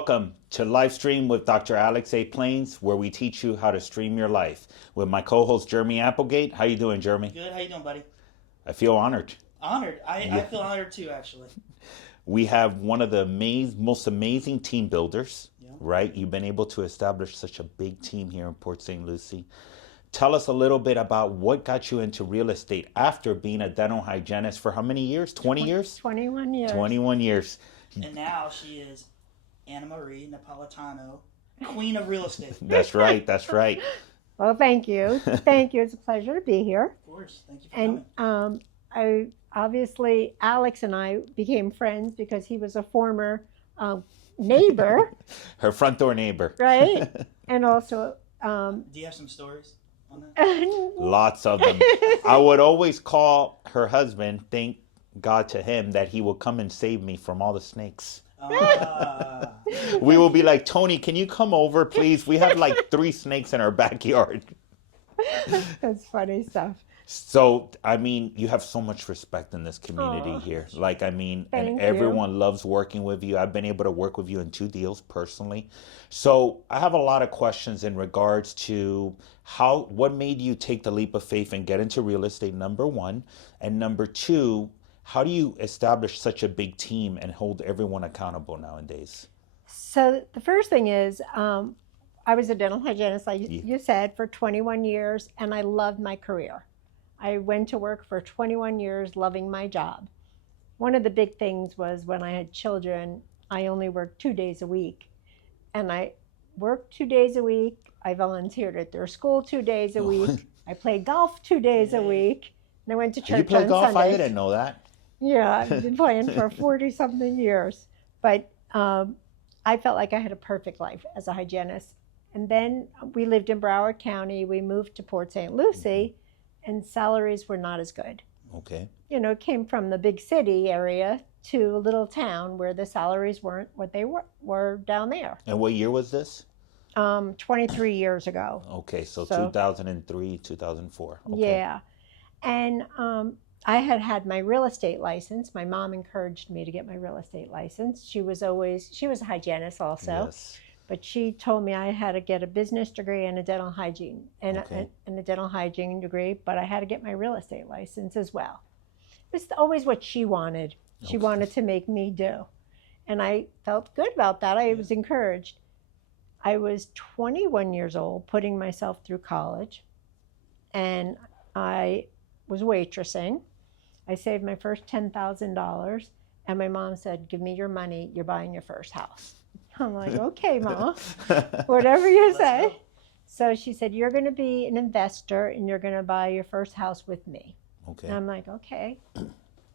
welcome to Live Stream with Dr. Alex A. Plains, where we teach you how to stream your life. With my co-host, Jeremy Applegate. How you doing, Jeremy? Good. How you doing, buddy? I feel honored. Honored. I feel honored too, actually. We have one of the most amazing team builders, Yeah. right? You've been able to establish such a big team here in Port St. Lucie. Tell us a little bit about what got you into real estate after being a dental hygienist for how many years? 20 years? 21 years. 21 years. And now she is Anna Maria Napolitano, queen of real estate. That's right. That's right. Well, thank you. Thank you. It's a pleasure to be here. Of course. Thank you for coming. And obviously, Alex and I became friends because he was a former neighbor, Her front door neighbor. right? And also, Do you have some stories on that? Lots of them. I would always call her husband, thank God to him that he will come and save me from all the snakes. We will be like, Tony, can you come over, please? We have like 3 snakes in our backyard. that's funny stuff. So, I mean, you have so much respect in this community Aw. here. Like, I mean, Thank and you. everyone loves working with you. I've been able to work with you in 2 deals personally. So, I have a lot of questions in regards to what made you take the leap of faith and get into real estate, number one. And number two, how do you establish such a big team and hold everyone accountable nowadays? So the first thing is, I was a dental hygienist, like you said, for 21 years, and I loved my career. I went to work for 21 years, loving my job. One of the big things was when I had children, I only worked 2 days a week. And I worked 2 days a week. I volunteered at their school 2 days a week. I played golf 2 days a week. And I went to church You play on golf? Sundays. I didn't know that. Yeah, I've been playing for 40-something years. But I felt like I had a perfect life as a hygienist. And then we lived in Broward County. We moved to Port St. Lucie, and salaries were not as good. Okay. You know, it came from the big city area to a little town where the salaries weren't what they were down there. And what year was this? 23 years ago. Okay, so So- 2003, 2004. Okay. Yeah. And I had my real estate license. My mom encouraged me to get my real estate license. She was a hygienist also. Yes. But she told me I had to get a business degree and a dental hygiene and a dental hygiene degree, but I had to get my real estate license as well. It's always what she wanted. She wanted to make me do. And I felt good about that. I was encouraged. I was 21 years old, putting myself through college, and I was waitressing. I saved my first $10,000, and my mom said, "Give me your money, you're buying your first house." I'm like, "Okay, Mom, whatever you say." Let's go. So she said, "You're going to be an investor, and you're going to buy your first house with me." Okay. And I'm like, "Okay."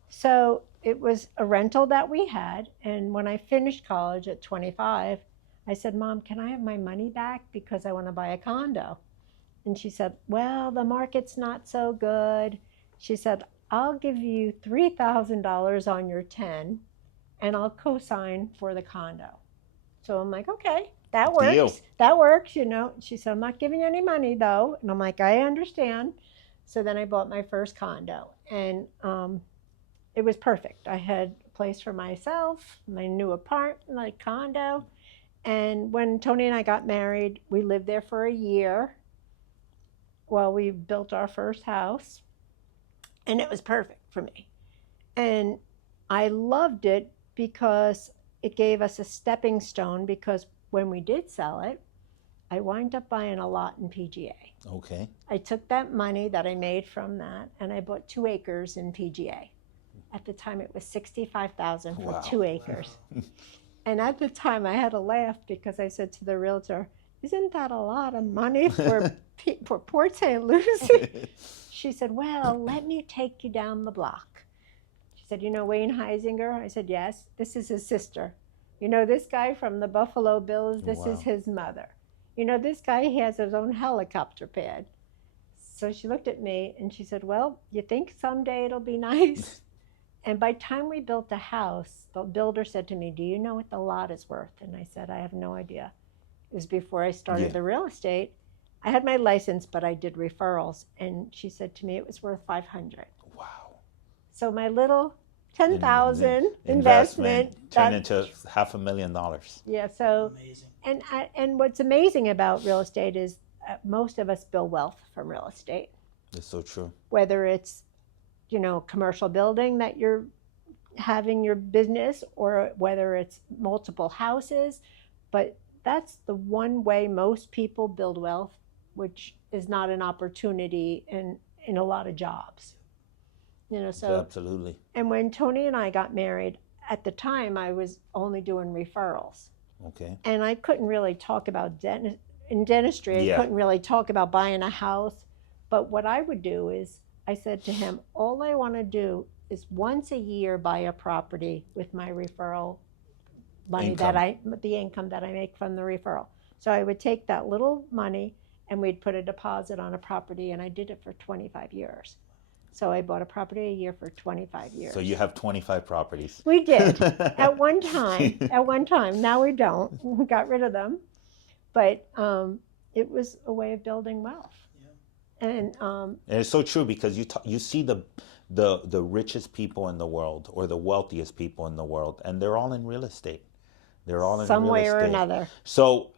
So it was a rental that we had, and when I finished college at 25, I said, "Mom, can I have my money back because I want to buy a condo?" And she said, "Well, the market's not so good." She said, "I'll give you $3,000 on your 10, and I'll co-sign for the condo." So I'm like, "Okay, that works. Deal. That works, you know." She said, "I'm not giving you any money though." And I'm like, "I understand." So then I bought my first condo, and it was perfect. I had a place for myself, my new apartment, my condo. And when Tony and I got married, we lived there for a year while we built our first house. And it was perfect for me. And I loved it because it gave us a stepping stone, because when we did sell it, I wound up buying a lot in PGA. Okay. I took that money that I made from that and I bought 2 acres in PGA. At the time it was $65,000 for Wow. 2 acres. And at the time I had to laugh because I said to the realtor, "Isn't that a lot of money for Port St. Lucie?" She said, "Well, let me take you down the block." She said, "You know Wayne Heisinger?" I said, "Yes." "This is his sister." "You know this guy from the Buffalo Bills? This Wow. is his mother." "You know this guy, he has his own helicopter pad." So she looked at me and she said, "Well, you think someday it'll be nice?" And by the time we built the house, the builder said to me, "Do you know what the lot is worth?" And I said, "I have no idea." It was before I started the real estate. I had my license, but I did referrals. And she said to me it was worth $500. Wow. So my little $10,000 investment. Turned into $500,000. Yeah. So, Amazing. and what's amazing about real estate is most of us build wealth from real estate. It's so true. Whether it's commercial building that you're having your business, or whether it's multiple houses, but that's the one way most people build wealth, which is not an opportunity in a lot of jobs. So Absolutely. and when Tony and I got married, at the time I was only doing referrals, Okay. and I couldn't really talk about in dentistry. I Yeah. couldn't really talk about buying a house, but what I would do is I said to him, all I want to do is once a year buy a property with my referral money the income that I make from the referral. So I would take that little money and we'd put a deposit on a property, and I did it for 25 years. So I bought a property a year for 25 years. So you have 25 properties. We did at one time. At one time. Now we don't. We got rid of them. But it was a way of building wealth. Yeah. And it's so true, because you see the richest people in the world, or the wealthiest people in the world, and they're all in real estate. They're all in some real way estate. or another. So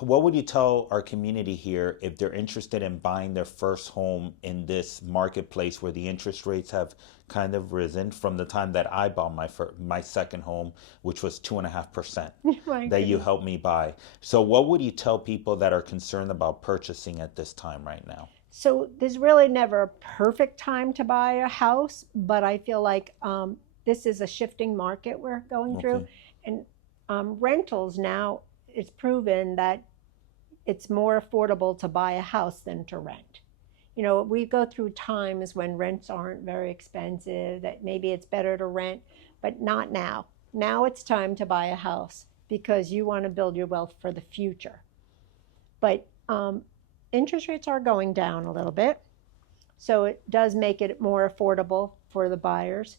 what would you tell our community here if they're interested in buying their first home in this marketplace where the interest rates have kind of risen from the time that I bought my second home, which was 2.5% that you helped me buy? So what would you tell people that are concerned about purchasing at this time right now? So there's really never a perfect time to buy a house, but I feel like this is a shifting market we're going through. And rentals now, it's proven that it's more affordable to buy a house than to rent. We go through times when rents aren't very expensive, that maybe it's better to rent, but not now. Now it's time to buy a house because you want to build your wealth for the future. But interest rates are going down a little bit, so it does make it more affordable for the buyers.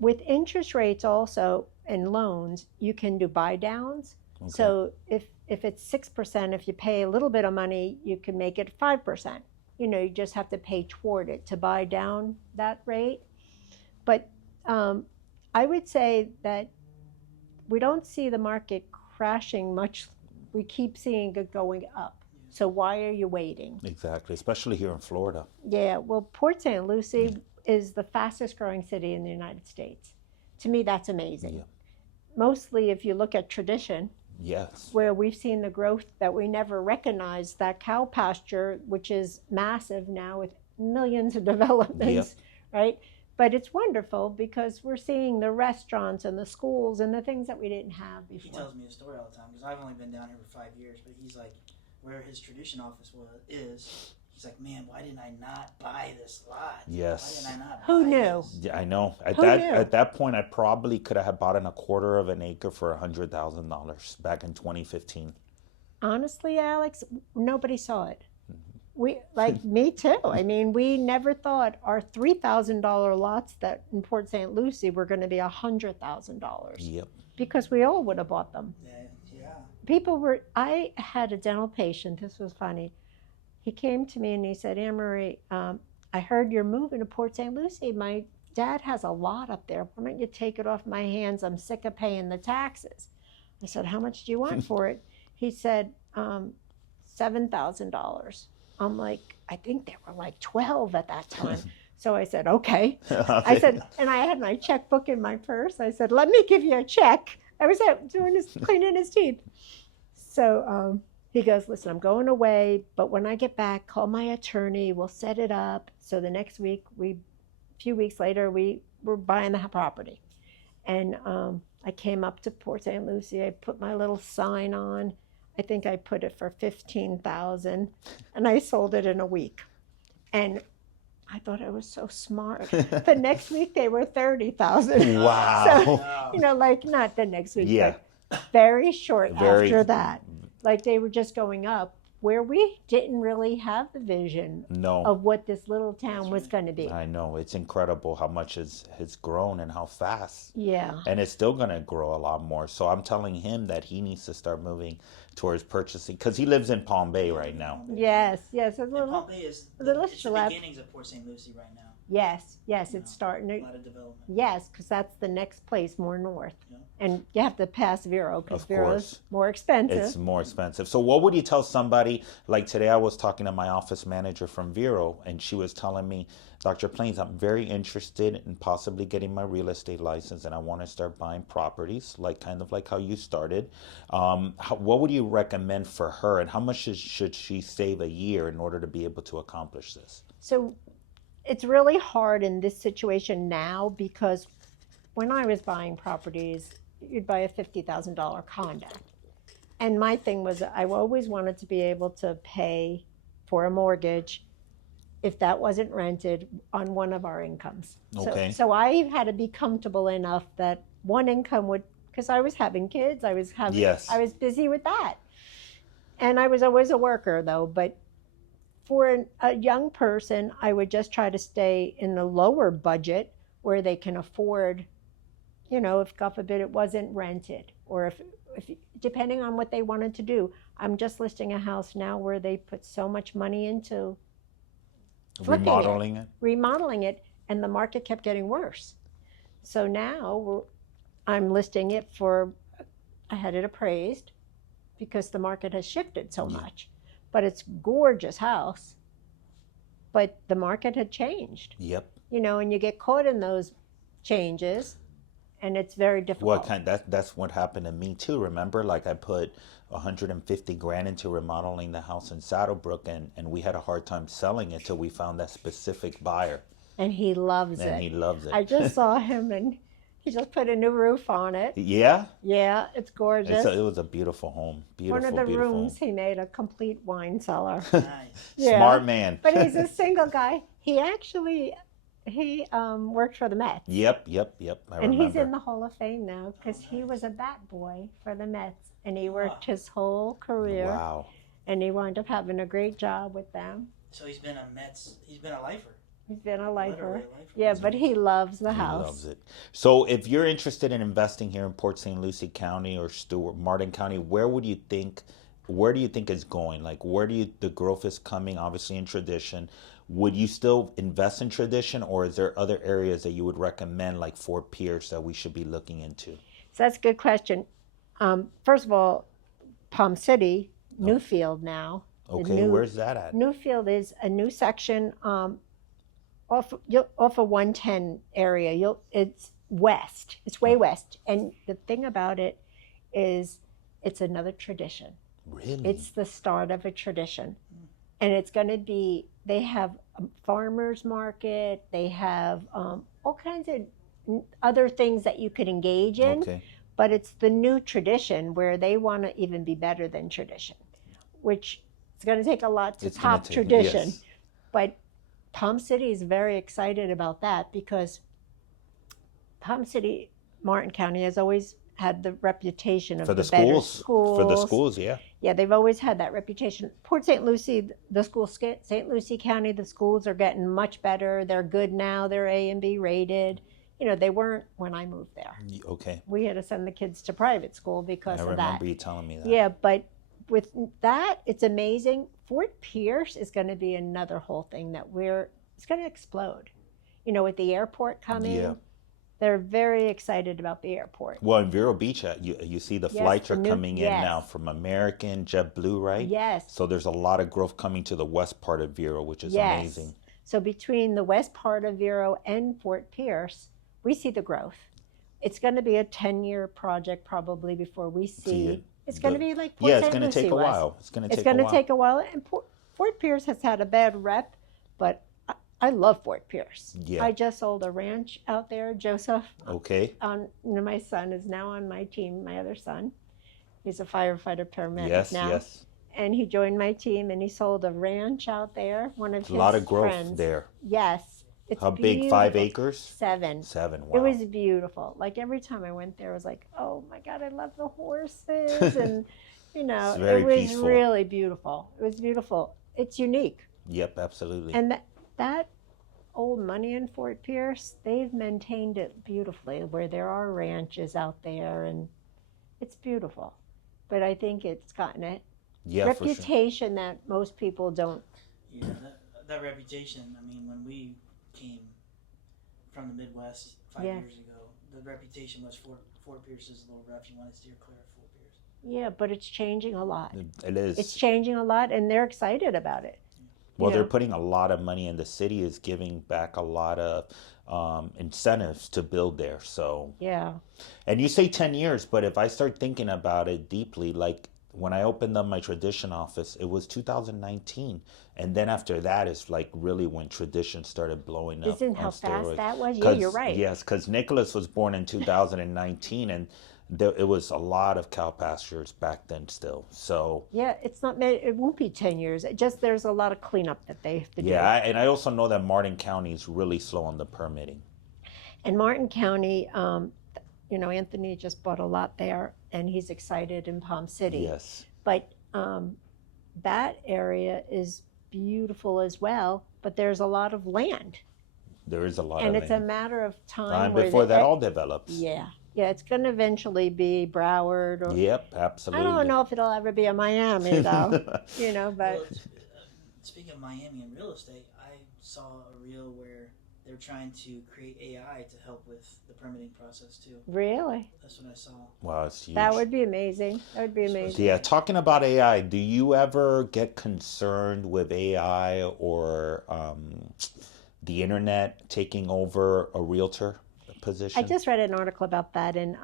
With interest rates also and loans, you can do buy downs. Okay. So if it's 6%, if you pay a little bit of money, you can make it 5%. You just have to pay toward it to buy down that rate. But I would say that we don't see the market crashing much. We keep seeing it going up. So why are you waiting? Exactly, especially here in Florida. Yeah, well, Port St. Lucie is the fastest growing city in the United States. To me, that's amazing. Yeah. Mostly if you look at tradition, yes, where we've seen the growth that we never recognized, that cow pasture, which is massive now with millions of developments, right? But it's wonderful because we're seeing the restaurants and the schools and the things that we didn't have before. He tells me a story all the time because I've only been down here for 5 years, but he's like, where his tradition office is, he's like, man, why didn't I not buy this lot? Yes. Why didn't I not Who buy knew? This? Yeah, I know. Who knew? At that point, I probably could have bought in a quarter of an acre for $100,000 back in 2015. Honestly, Alex, nobody saw it. We, like me too. I mean, we never thought our $3,000 lots that in Port St. Lucie were going to be $100,000. Yep. Because we all would have bought them. Yeah. I had a dental patient, this was funny. He came to me and he said, Anna Marie, I heard you're moving to Port St. Lucie. My dad has a lot up there. Why don't you take it off my hands? I'm sick of paying the taxes. I said, how much do you want for it? He said, $7,000. I'm like, I think they were like 12 at that time. So I said, okay. I said, and I had my checkbook in my purse. I said, let me give you a check. I was out cleaning his teeth. So he goes, listen, I'm going away, but when I get back, call my attorney. We'll set it up. So the next week, a few weeks later, we were buying the property. And I came up to Port St. Lucie. I put my little sign on. I think I put it for $15,000, and I sold it in a week. And I thought I was so smart. The next week they were $30,000. Wow. So, like not the next week, but very short after that. Like they were just going up, where we didn't really have the vision of what this little town was going to be. I know. It's incredible how much it's grown and how fast. Yeah. And it's still going to grow a lot more. So I'm telling him that he needs to start moving towards purchasing, because he lives in Palm Bay right now. Yes. Palm Bay is the beginnings of Port St. Lucie right now. Yes, You it's know, starting a to. lot of development. Yes, because that's the next place more north, Yeah. and you have to pass Vero because Of Vero's course. more expensive. It's more expensive. So, what would you tell somebody? Like today, I was talking to my office manager from Vero, and she was telling me, Dr. Plains, I'm very interested in possibly getting my real estate license, and I want to start buying properties, like kind of like how you started. What would you recommend for her, and how much should she save a year in order to be able to accomplish this? So it's really hard in this situation now because when I was buying properties, you'd buy a $50,000 condo. And my thing was, I always wanted to be able to pay for a mortgage if that wasn't rented on one of our incomes. Okay. So I had to be comfortable enough that one income would, because I was having kids, Yes. I was busy with that. And I was always a worker though, but for a young person, I would just try to stay in the lower budget where they can afford, if God forbid it wasn't rented, or if depending on what they wanted to do. I'm just listing a house now where they put so much money into flipping Remodeling it. remodeling it, and the market kept getting worse. So now I'm listing it for, I had it appraised because the market has shifted so Yeah. much. But it's gorgeous house. But the market had changed, Yep. and you get caught in those changes, and it's very difficult. That's what happened to me too. Remember, like I put 150 grand into remodeling the house in Saddlebrook, and we had a hard time selling it till we found that specific buyer, And he loves and it. he loves it. I just saw him, and he just put a new roof on it. Yeah, Yeah, it's gorgeous. it was a beautiful home. Beautiful, One of the beautiful rooms, he made a complete wine cellar. home. Nice. Yeah. Smart man. But he's a single guy. He actually worked for the Mets. Yep. I And remember. he's in the Hall of Fame now because he was a bat boy for the Mets, and he worked his whole career. Wow. And he wound up having a great job with them. So he's been a lifer. He's been a lifer. Literally a lifer. Yeah, That's but he loves the He house. loves it. So, if you're interested in investing here in Port St. Lucie County or Stewart, Martin County, where do you think it's going? Like, the growth is coming? Obviously, in tradition. Would you still invest in tradition, or is there other areas that you would recommend, like Fort Pierce, that we should be looking into? So that's a good question. First of all, Palm City, Newfield now. Okay, where's that at? Newfield is a new section off of 110 area. It's west. It's way west. And the thing about it is it's another tradition. Really? It's the start of a tradition. And it's going to be, they have a farmer's market. They have all kinds of other things that you could engage in. Okay. But it's the new tradition where they want to even be better than tradition, which it's going to take a lot to top tradition. Yes. But Palm City is very excited about that because Palm City, Martin County has always had the reputation of For the better schools. For the schools, yeah. Yeah, they've always had that reputation. Port St. Lucie, St. Lucie County, the schools are getting much better. They're good now. They're A and B rated. They weren't when I moved there. Okay. We had to send the kids to private school because I of that. remember you telling me that. Yeah, but with that, it's amazing. Fort Pierce is going to be another whole thing it's going to explode. With the airport coming, Yeah. they're very excited about the airport. Well, in Vero Beach, you see the flights are coming in now from American, JetBlue, right? Yes. So there's a lot of growth coming to the west part of Vero, which is amazing. So between the west part of Vero and Fort Pierce, we see the growth. It's going to be a 10-year project probably before we see. It's going to be like Port St. It's going to take a Lucie was. while. It's going to take a while. And Fort Pierce has had a bad rep, but I love Fort Pierce. Yeah. I just sold a ranch out there. Joseph, Okay. my son is now on my team, my other son. He's a firefighter paramedic Yes, now. yes. And he joined my team, and he sold a ranch out there. One of his A lot of growth friends. there. Yes. It's How big? beautiful. 5 acres? 7. 7. Wow. It was beautiful. Like every time I went there, I was like, oh my God, I love the horses. And, It's very it was peaceful. really beautiful. It was beautiful. It's unique. Yep, absolutely. And that old money in Fort Pierce, they've maintained it beautifully where there are ranches out there, and it's beautiful. But I think it's gotten a reputation that most people don't. Yeah, that reputation. I mean, when we came from the Midwest 5 Yes. years ago. The reputation was Fort Pierce is a little rough. You want to steer clear of Fort Pierce. Yeah, but it's changing a lot. It It's is. changing a lot, and they're excited about it. Well, You they're know, putting a lot of money, and the city is giving back a lot of incentives to build there. So, yeah. and you say 10 years, but if I start thinking about it deeply, like when I opened up my tradition office, it was 2019. And then after that is like really when tradition started blowing up Isn't on how fast steroids. that was? Yeah, you're Because, right. yes, because Nicholas was born in 2019, and it was a lot of cow pastures back then still. So, Yeah, it's not. It won't be 10 years. It just there's a lot of cleanup that they have to yeah, do. and I also know that Martin County is really slow on the permitting. And Martin County, Anthony just bought a lot there, and he's excited in Palm City. Yes, But that area is beautiful as well. But there's a lot of land, there is a lot and of it's a land. matter of time Time where before that all develops. yeah, yeah, it's going to eventually be Broward, or Yep, I don't absolutely. know if it'll ever be a Miami though. Well, But speaking of Miami and real estate, I saw a reel where they're trying to create AI to help with the permitting process too. really, That's what I saw. Wow, it's huge. that would be amazing. That would be amazing. Yeah, talking about AI, do you ever get concerned with AI or the internet taking over a realtor position? I just read an article about that, and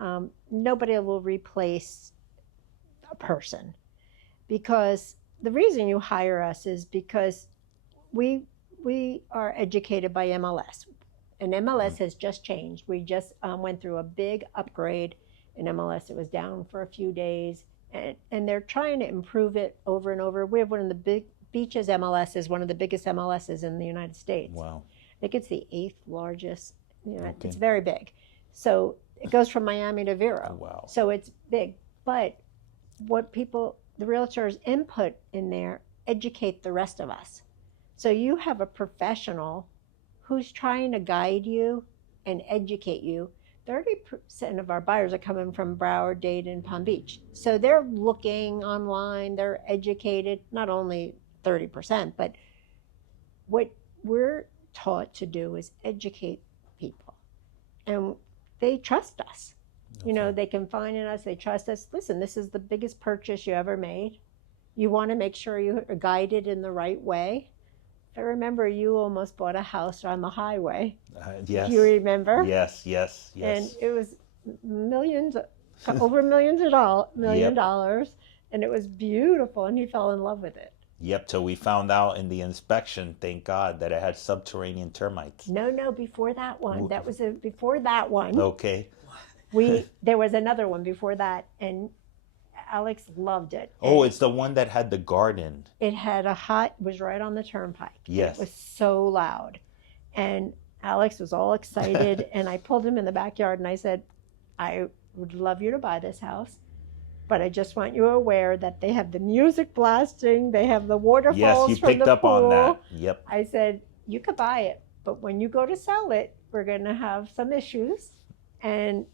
nobody will replace a person, because the reason you hire us is because we are educated by MLS, and MLS has just changed. We just went through a big upgrade in MLS. It was down for a few days, and they're trying to improve it over and over. We have one of the big beaches. MLS is one of the biggest MLSs in the United States. Wow. I think it's the 8th largest. Okay. It's very big. So it goes from Miami to Vero. Wow. So it's big. But what the realtors input in there, educate the rest of us. So you have a professional who's trying to guide you and educate you. 30% of our buyers are coming from Broward, Dade, Palm Beach. So they're looking online, they're educated, not only 30%, but what we're taught to do is educate people. And they trust us. Okay. They confide in us, they trust us. Listen, this is the biggest purchase you ever made. You want to make sure you are guided in the right way. I remember you almost bought a house on the highway. Yes. Do you remember? Yes. And it was millions, over millions of dollars, and it was beautiful, and he fell in love with it. Yep, till we found out in the inspection, thank God, that it had subterranean termites. No, before that one. That was before that one. Okay. There was another one before that, and Alex loved it. Oh, And it's the one that had the garden. it was right on the turnpike. Yes. It was so loud. And Alex was all excited, and I pulled him in the backyard, and I said, I would love you to buy this house, but I just want you aware that they have the music blasting, they have the waterfalls Yes, you from picked the up on pool. that. Yep. I said, you could buy it, but when you go to sell it, we're going to have some issues. And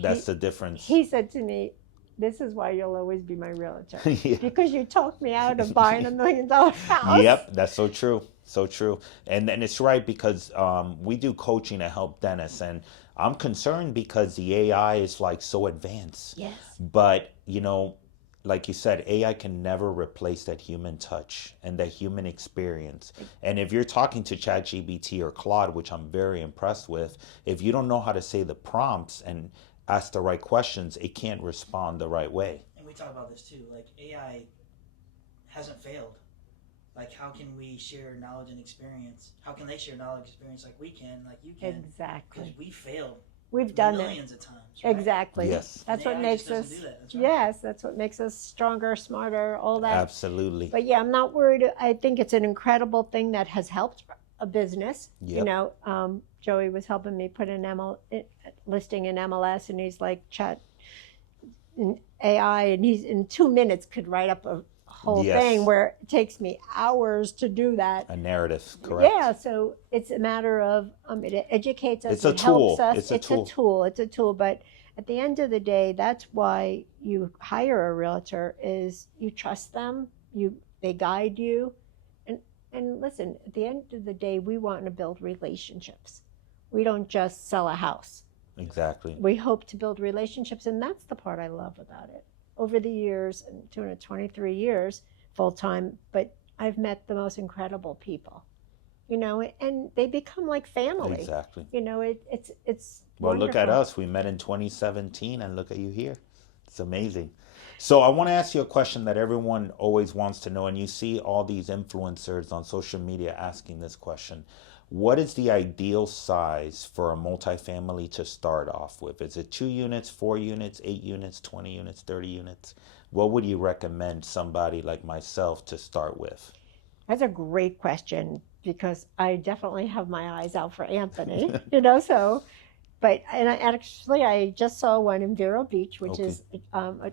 That's the difference. he said to me, this is why you'll always be my realtor. Yeah. Because you talked me out of buying $1 million house. Yep, that's so true. So true. And it's right, because we do coaching to help dentists, and I'm concerned because the AI is like so advanced. Yes. But, like you said, AI can never replace that human touch and that human experience. And if you're talking to ChatGPT or Claude, which I'm very impressed with, if you don't know how to say the prompts and ask the right questions, it can't respond the right way. And we talk about this too. Like, AI hasn't failed. Like, how can we share knowledge and experience? How can they share knowledge and experience like we can, like you can? Exactly. Because we failed We've done it. millions of times. Right? Exactly. Yes. That's And what AI makes just doesn't us. do that. That's right. Yes, that's what makes us stronger, smarter, all that. Absolutely. But yeah, I'm not worried. I think it's an incredible thing that has helped a business. Yep. Joey was helping me put an listing in MLS, and he's like chat in AI, and he's in 2 minutes could write up a whole Yes. thing, where it takes me hours to do that. A narrative, correct. Yeah, so it's a matter of it educates us. It's a it helps tool. us. It's a It's a tool. But at the end of the day, that's why you hire a realtor, is you trust them. They guide you, and listen. At the end of the day, we want to build relationships. We don't just sell a house. Exactly. We hope to build relationships, and that's the part I love about it. Over the years, and doing it 23 years full time, but I've met the most incredible people, and they become like family. Exactly. It's Well, look at wonderful. us. We met in 2017 and look at you here. It's amazing. So I want to ask you a question that everyone always wants to know, and you see all these influencers on social media asking this question. What is the ideal size for a multifamily to start off with? Is it 2 units, 4 units, 8 units, 20 units, 30 units? What would you recommend somebody like myself to start with? That's a great question because I definitely have my eyes out for Anthony, so. I just saw one in Vero Beach, which Okay. is a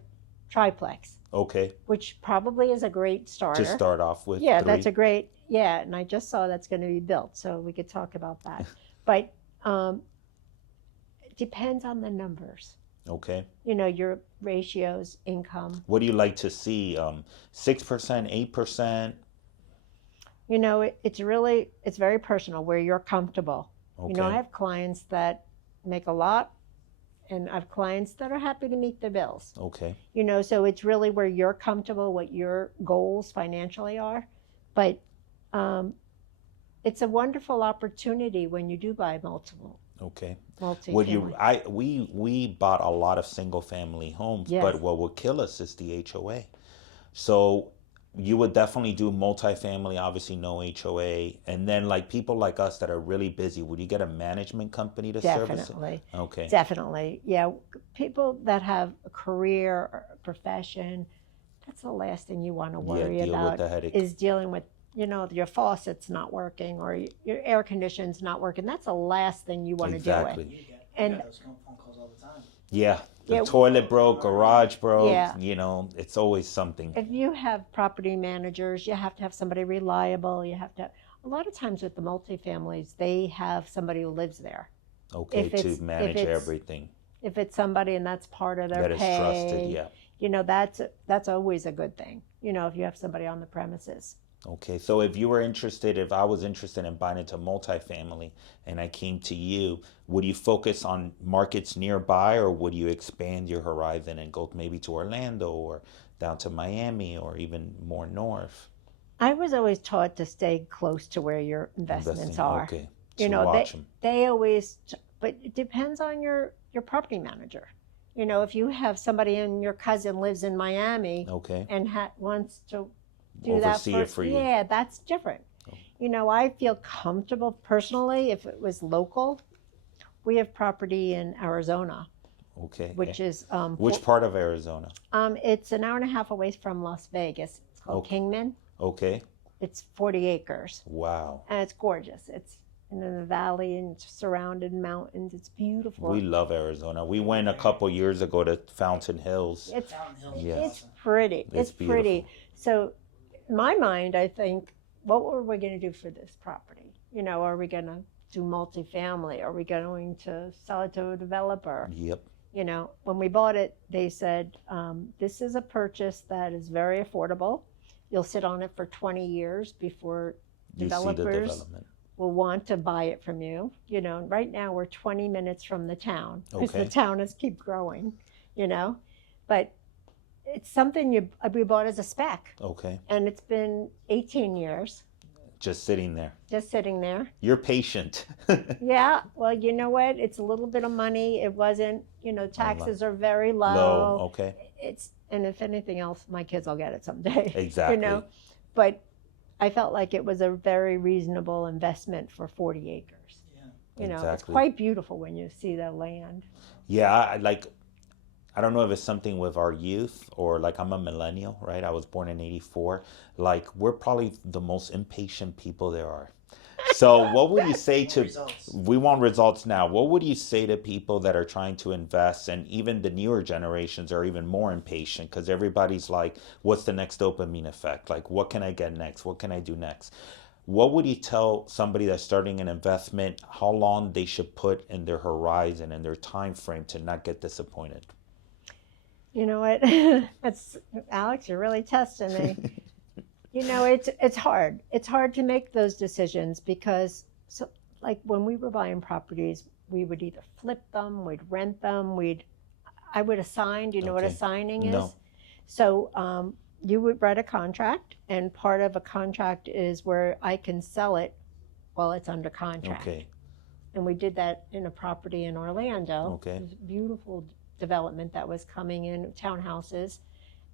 triplex, Okay. which probably is a great To starter. start off with Yeah, three. that's a great, yeah, and I just saw that's going to be built, so we could talk about that. But it depends on the numbers, Okay. your ratios, income. What do you like to see? 6%, 8%? It's very personal where you're comfortable. Okay. I have clients that make a lot, and I have clients that are happy to meet their bills. Okay. So it's really where you're comfortable, what your goals financially are. But it's a wonderful opportunity when you do buy Okay. multi-family. We bought a lot of single family homes, Yes. but what would kill us is the HOA. So you would definitely do multifamily, obviously no HOA, and then like people like us that are really busy, would you get a management company to service it? Definitely. Okay. Definitely. Yeah. People that have a career or a profession, that's the last thing you want to worry deal with about the headache. is dealing with, your faucet's not working or your air conditioning's not working. That's the last thing you want to deal with. Exactly. You get those phone calls all the time. Yeah. The Yeah. toilet broke, garage broke, Yeah. It's always something. If you have property managers, you have to have somebody reliable. You have to. A lot of times with the multifamilies, they have somebody who lives there. Okay, If to it's- manage if it's- everything. If it's somebody and that's part of their That is pay, trusted, yeah. That's always a good thing. If you have somebody on the premises. Okay, so if I was interested in buying into multifamily and I came to you, would you focus on markets nearby or would you expand your horizon and go maybe to Orlando or down to Miami or even more north? I was always taught to stay close to where your investments are. Okay, You to know, watch them. they always, but it depends on your property manager. If you have somebody and your cousin lives in Miami Okay, and wants to do that oversee it for you. yeah, that's different. I feel comfortable personally if it was local. We have property in Arizona, Okay, which is which part of Arizona? it's an hour and a half away from Las Vegas. It's called Okay. Kingman. Okay, It's 40 acres, wow. and it's gorgeous. It's in the valley and surrounded mountains. It's beautiful. We love Arizona. We went a couple years ago to Fountain Hills. It's Fountain Hills. Yeah. it's pretty. It's pretty. So, in my mind, I think, what were we going to do for this property? Are we going to do multifamily? Are we going to sell it to a developer? Yep. When we bought it, they said, this is a purchase that is very affordable. You'll sit on it for 20 years before You see the developers development. will want to buy it from you. Right now we're 20 minutes from the town because Okay. the town has keep growing, but it's something we bought as a spec, Okay, and it's been 18 years just sitting there. just sitting there. You're patient. Yeah, well, you know what? It's a little bit of money. It wasn't, taxes are very low. Okay, And if anything else, my kids will get it someday. exactly. But I felt like it was a very reasonable investment for 40 acres. Yeah. It's Exactly. quite beautiful when you see the land. Yeah, I don't know if it's something with our youth or like I'm a millennial, right? I was born in 84. Like we're probably the most impatient people there are. So what would you say to, Results. we want results now. What would you say to people that are trying to invest, and even the newer generations are even more impatient because everybody's like, what's the next dopamine effect? Like, what can I get next? What can I do next? What would you tell somebody that's starting an investment, how long they should put in their horizon and their time frame to not get disappointed? You know what? That's Alex, you're really testing me. It's hard. It's hard to make those decisions because like when we were buying properties, we would either flip them, we'd rent them, I would assign. Do you know what Okay. assigning No. is? So you would write a contract, and part of a contract is where I can sell it while it's under contract. Okay. And we did that in a property in Orlando. Okay. It was a beautiful development that was coming in, townhouses.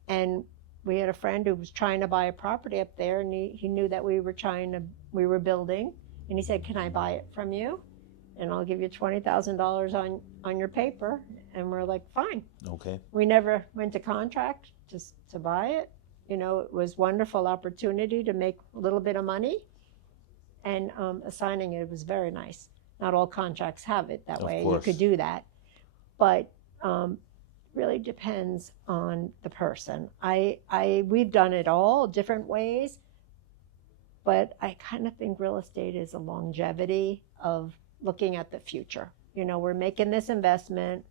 And we had a friend who was trying to buy a property up there, and he knew that we were building, and he said, "Can I buy it from you? And I'll give you $20,000 on your paper." And we're like, "Fine." Okay. We never went to contract, just to buy it. You know, it was a wonderful opportunity to make a little bit of money, and assigning it was very nice. Not all contracts have it that Of way. course. You could do that, but really depends on the person. We've done it all different ways, but I kind of think real estate is a longevity of looking at the future. You know, we're making this investment.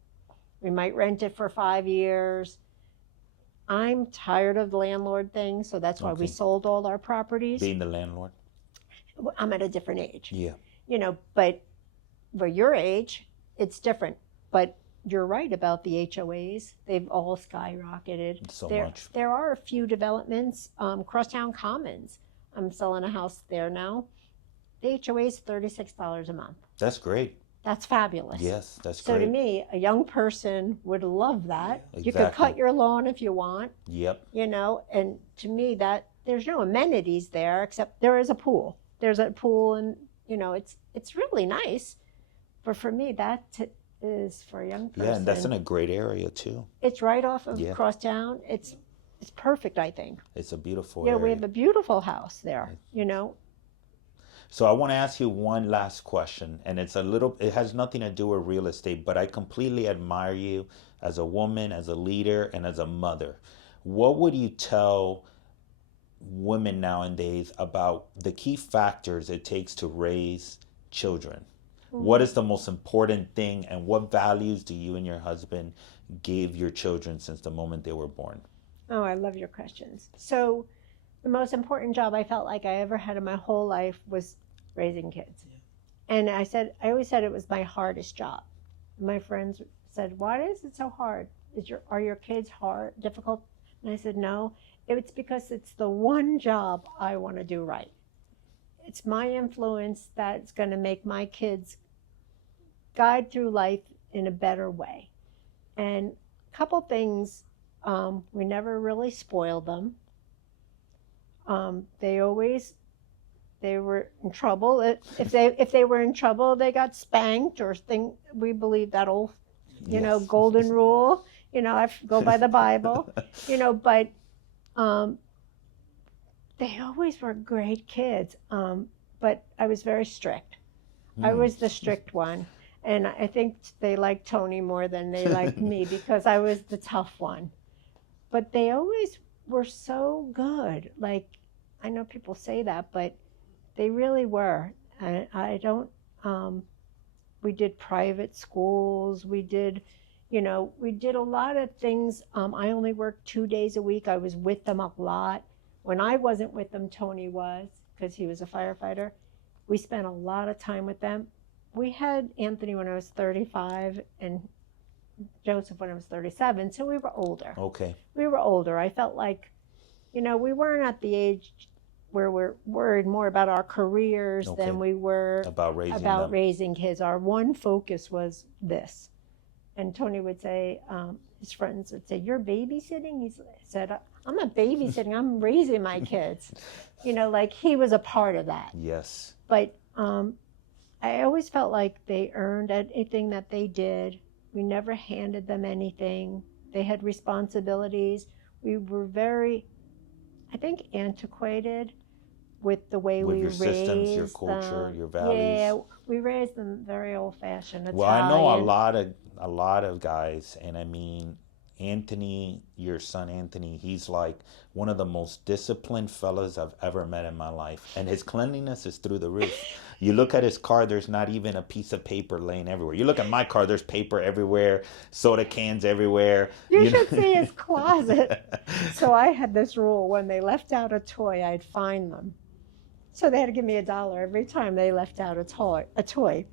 We might rent it for 5 years. I'm tired of the landlord thing, so that's why we Okay. sold all our properties. Being the landlord. I'm at a different age. Yeah. You know, but for your age, it's different. But you're right about the HOAs. They've all skyrocketed. So there, much. There are a few developments. Crosstown Commons. I'm selling a house there now. The HOA is $36 a month. That's great. That's fabulous. Yes, that's So great. to me, a young person would love that. Yeah, You could exactly. cut your lawn if you want, Yep. you know, and to me that there's no amenities there except there is a pool. There's a pool, and you know, it's really nice. But for me, is for a young person. Yeah, and that's in a great area too. It's right off of Yeah. Crosstown. It's perfect, I think. It's a beautiful Yeah, area. we have a beautiful house there, you know. So I want to ask you one last question, and it has nothing to do with real estate, but I completely admire you as a woman, as a leader, and as a mother. What would you tell women nowadays about the key factors it takes to raise children? What is the most important thing, and what values do you and your husband give your children since the moment they were born? Oh, I love your questions. So the most important job I felt like I ever had in my whole life was raising kids. Yeah. And I always said it was my hardest job. My friends said, "Why is it so hard? Are your kids difficult?" And I said, "No, it's because it's the one job I want to do right. It's my influence that's going to make my kids guide through life in a better way." And a couple things, we never really spoiled them. They were in trouble. If they were in trouble, they got spanked or thing. We believe that old, Yes. golden rule. I go by the Bible. But they always were great kids. But I was very strict. I was the strict one. And I think they liked Tony more than they liked me because I was the tough one. But they always were so good. Like, I know people say that, but they really were. I don't, we did private schools. We did a lot of things. I only worked 2 days a week. I was with them a lot. When I wasn't with them, Tony was, because he was a firefighter. We spent a lot of time with them. We had Anthony when I was 35 and Joseph when I was 37, so we were older. Okay. We were older. I felt like, we weren't at the age where we're worried more about our careers Okay. than we were About raising about them. raising kids. Our one focus was this. And Tony would say, his friends would say, "You're babysitting?" He said, "I'm not babysitting, I'm raising my kids." Like he was a part of that. Yes. But I always felt like they earned anything that they did. We never handed them anything. They had responsibilities. We were very, I think, antiquated with the way With we your raised systems, your culture, them. your values. Yeah, we raised them very old-fashioned Italian. Well, I know a lot of guys, and I mean, Anthony, your son Anthony, he's like one of the most disciplined fellas I've ever met in my life, and his cleanliness is through the roof. You look at his car, there's not even a piece of paper laying everywhere. You look at my car, there's paper everywhere, soda cans everywhere. You should see his closet. So I had this rule: when they left out a toy, I'd find them. So they had to give me $1 every time they left out a toy.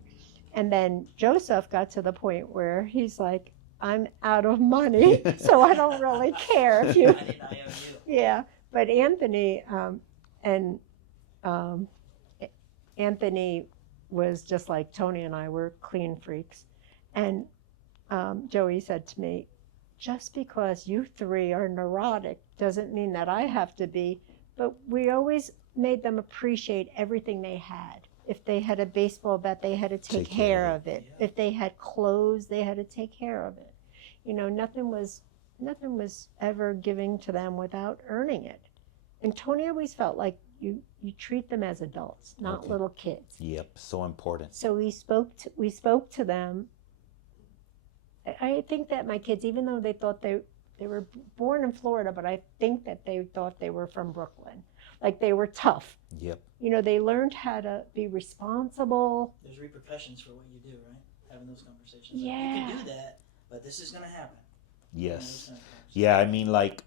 And then Joseph got to the point where he's like, I'm out of money, so I don't really care if you. I need an IOU. Yeah, but and um, Anthony was just like Tony and I were clean freaks. And Joey said to me, just because you three are neurotic doesn't mean that I have to be. But we always made them appreciate everything they had. If they had a baseball bat, they had to take care of it. Yeah. If they had clothes, they had to take care of it. You know, nothing was ever giving to them without earning it. And Tony always felt like you treat them as adults, not Okay. little kids. Yep, so important. So we spoke to them. I think that my kids, even though they thought they were born in Florida, but I think that they thought they were from Brooklyn. Like they were tough. Yep. You know, they learned how to be responsible. There's repercussions for what you do, right? Having those conversations. Like, Yeah. you can do that, but this is going to happen. Yes. You know, this kind of Yeah, I mean, like,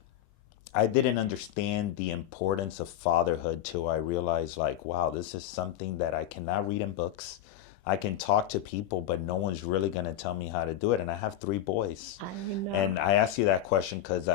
I didn't understand the importance of fatherhood till I realized, like, wow, this is something that I cannot read in books. I can talk to people, but no one's really going to tell me how to do it. And I have 3 boys. I know. And I asked you that question because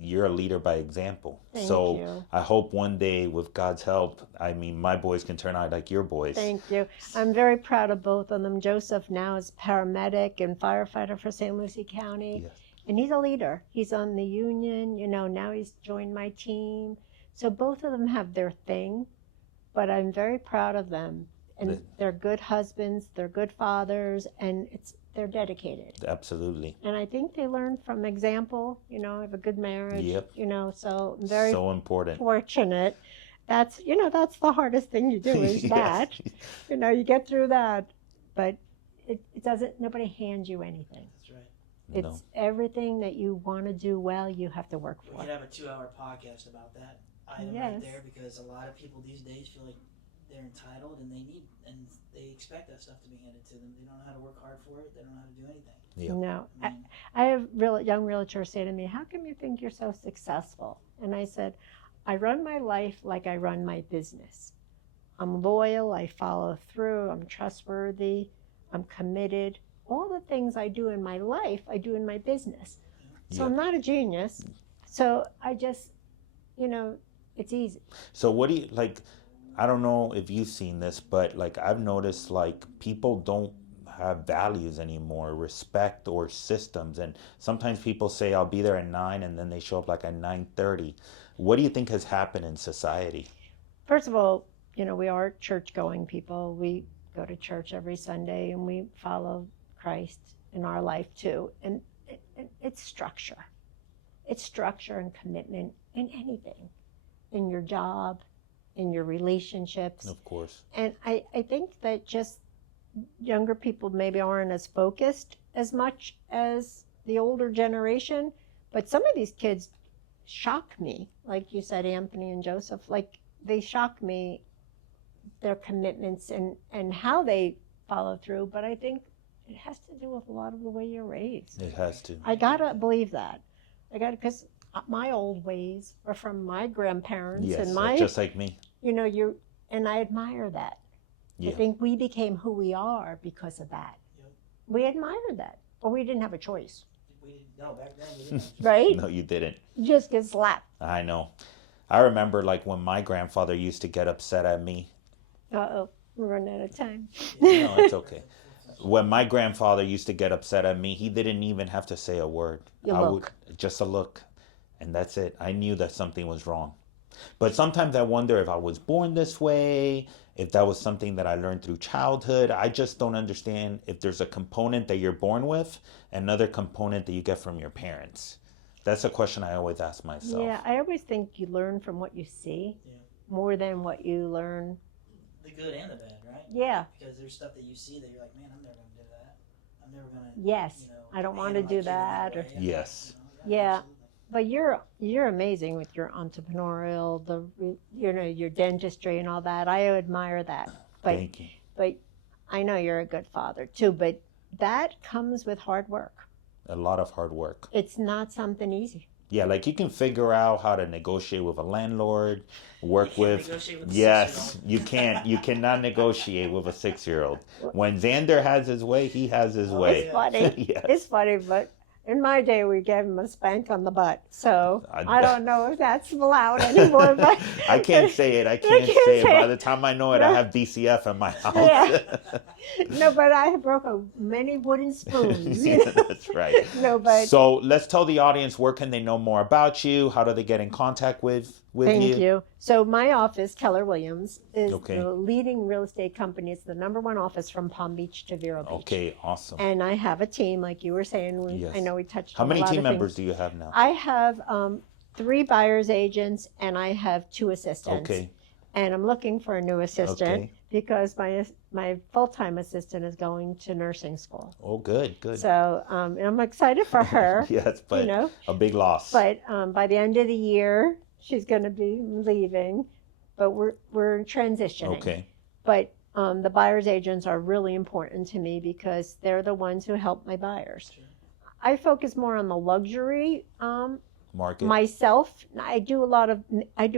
you're a leader by example. Thank So you. I hope one day, with God's help, I mean, my boys can turn out like your boys. Thank you. I'm very proud of both of them. Joseph now is paramedic and firefighter for St. Lucie County. Yes. And he's a leader. He's on the union, you know, now he's joined my team. So both of them have their thing, but I'm very proud of them. And they're good husbands, they're good fathers, and they're dedicated. Absolutely. And I think they learn from example, you know, have a good marriage, Yep. you know, so I'm very So important. fortunate. That's the hardest thing you do is Yes. that. You know, you get through that, but it doesn't, nobody hands you anything. That's right. No. It's everything that you want to do well, you have to work We for. could have a 2-hour podcast about that item Yes. right there, because a lot of people these days feel like they're entitled and they expect that stuff to be handed to them. They don't know how to work hard for it. They don't know how to do anything. Yep. No, I mean, I have young realtors say to me, how come you think you're so successful? And I said, I run my life like I run my business. I'm loyal, I follow through, I'm trustworthy, I'm committed. All the things I do in my life, I do in my business. So Yep. I'm not a genius. So I just, you know, it's easy. So what do you like? I don't know if you've seen this, but like I've noticed, like people don't have values anymore, respect or systems. And sometimes people say I'll be there at 9, and then they show up like at 9:30. What do you think has happened in society? First of all, you know, we are church-going people. We go to church every Sunday and we follow Christ in our life too. And it's structure. It's structure and commitment in anything, in your job, in your relationships. Of course. And I think that just younger people maybe aren't as focused as much as the older generation. But some of these kids shock me. Like you said, Anthony and Joseph, like they shock me, their commitments and how they follow through. But I think it has to do with a lot of the way you're raised. It has to. I gotta believe that. Because my old ways are from my grandparents Yes, and my, just like me. you know, and I admire that. Yeah. I think we became who we are because of that. Yep. We admired that, but we didn't have a choice, no, back then we didn't. right? No, you didn't. You just get slapped. I know. I remember like when my grandfather used to get upset at me. Uh-oh, we're running out of time. No, it's okay. When my grandfather used to get upset at me, he didn't even have to say a word. You I look. would just a look, and that's it. I knew that something was wrong. But sometimes I wonder if I was born this way, if that was something that I learned through childhood. I just don't understand if there's a component that you're born with, another component that you get from your parents. That's a question I always ask myself. Yeah, I always think you learn from what you see more than what you learn. The good and the bad, right? Yeah. Because there's stuff that you see that you're like, man, I'm never gonna do that. I'm never gonna. Yes, You know, I don't want handle to my do kid in that. Or, way. Yes. You know, Yeah. absolutely. but you're amazing with your entrepreneurial, your dentistry and all that. I admire that. But Thank you. but I know you're a good father too. But that comes with hard work. A lot of hard work. It's not something easy. Yeah, like you can figure out how to negotiate with a landlord, work You can't with. negotiate with a Yes, 6-year-old. you can't. You cannot negotiate with a 6-year-old. When Xander has his way, he has his Oh, way. It's funny. Yes. It's funny, but in my day, we gave him a spank on the butt. So I don't know if that's allowed anymore. But I can't say it. I I can't can't say it. say By it. the time I know it, I No. have DCF in my house. Yeah. No, but I have broken many wooden spoons. Yeah, that's right. No, but So let's tell the audience, where can they know more about you? How do they get in contact with thank you? you. So my office, Keller Williams, is Okay. the leading real estate company. It's the #1 office from Palm Beach to Vero Beach. Okay, awesome. And I have a team, like you were saying. Yes. I know we touched How on many a lot team of members things. do you have now? I have 3 buyer's agents and I have 2 assistants. Okay. And I'm looking for a new assistant Okay. because my full-time assistant is going to nursing school. Oh, good, good. So I'm excited for her. Yes, but you know, a big loss. but by the end of the year, she's going to be leaving. But we're transitioning. Okay. But the buyer's agents are really important to me because they're the ones who help my buyers. Sure. I focus more on the luxury Market. myself. I do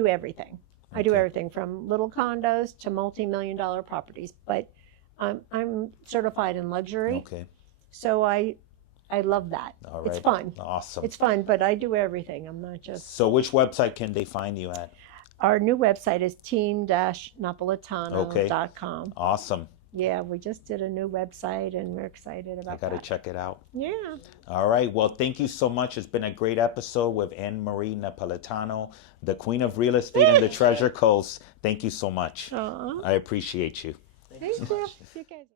everything. I do Okay. everything from little condos to multi-million-dollar properties. But I'm certified in luxury, Okay. so I love that. All right. It's fun. Awesome. It's fun, but I do everything. I'm not just. So which website can they find you at? Our new website is team-napolitano.com. Awesome. Yeah, we just did a new website and we're excited I about got to that. check it out. Yeah. All right. Well, thank you so much. It's been a great episode with Anna Maria Napolitano, the queen of real estate in the Treasure Coast. Thank you so much. Aw. I appreciate you. Thank you so Thank you. much. You guys.